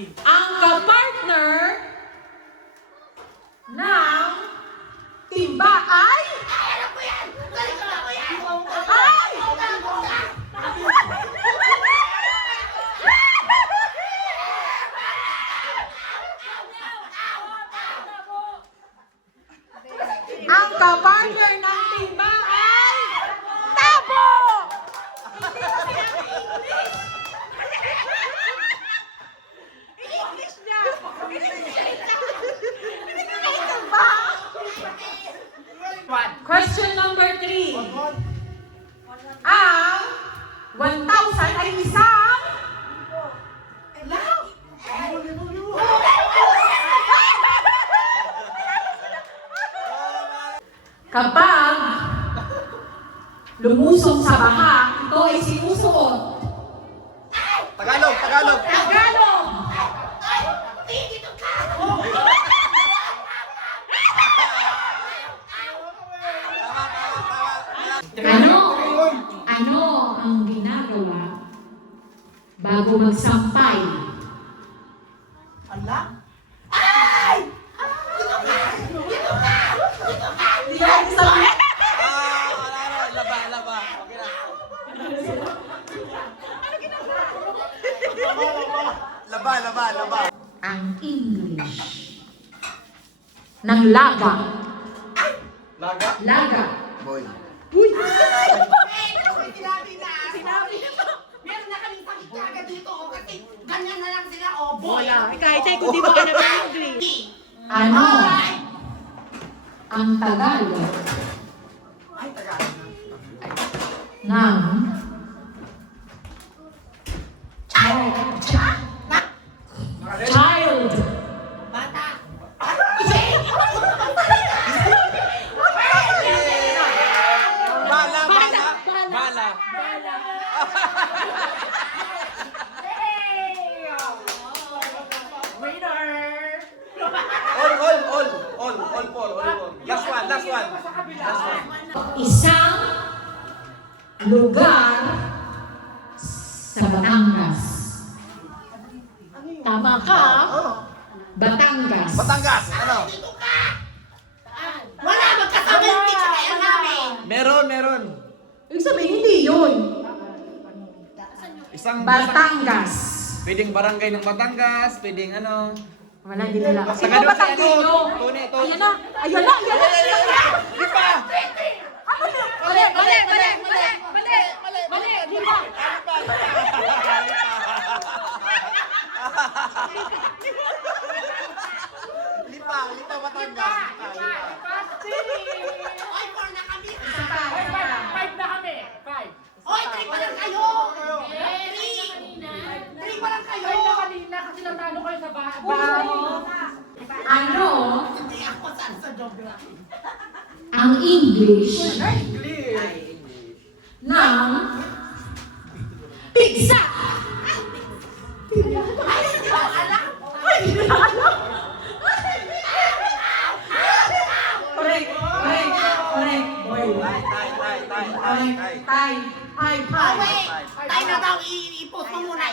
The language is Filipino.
Ang kapartner ng timba ay... Alam ko yan! Galing ko yan! Ay! Ang kapartner ng timba ay... Tabo! English niya! Question number 3. Ang 1,000 ay isang... Kapag lumusong sa baha, ito ay sinusuot. Tagalog, Tagalog. Tagalog! Ay! Tigito ka! Ano ang ginagawa bago magsampay? Ala? Laba, laba. Okay na. Laba, laba, laba. Ang English ng laga. Laga? Laga. Boy. Sinabi na! Sinabi na! Meron na kaming pagkaga dito kasi ganyan na lang sila, boy! Kahit ay kung di mo alam ang English. Ano ang Tagalog Ay, Tagalog. ng child? Bata! Bala, bala. Bala. All, Paul. Last one. Isang lugar sa Batangas. Tama ka? Batangas. Batangas, ano? Dito ka! Wala! Magkasama yung pizza kaya namin! Meron. Ibig sabihin, hindi yun. Isang Batangas. pwedeng barangay ng Batangas, pwedeng ano. Wala, di nila. Taga Sino doon sa Batanguino? Tony. Ayan na! Ayan na! Di pa! Mali! Di ba? Lipa, Batangas. Oy, 4 na kami! Isa pa. Five na kami. Five. Oy, 3 pa lang kayo! 3 pa lang kayo! Five na kanina kasi natalo kayo sa bahay. Ano Hindi ako saan sa geography. ang English ng pizza? Ay, hindi ko alam! Correct. Boy. Tay. Tay. Oh, wait! Tayo na daw, i-post mo muna.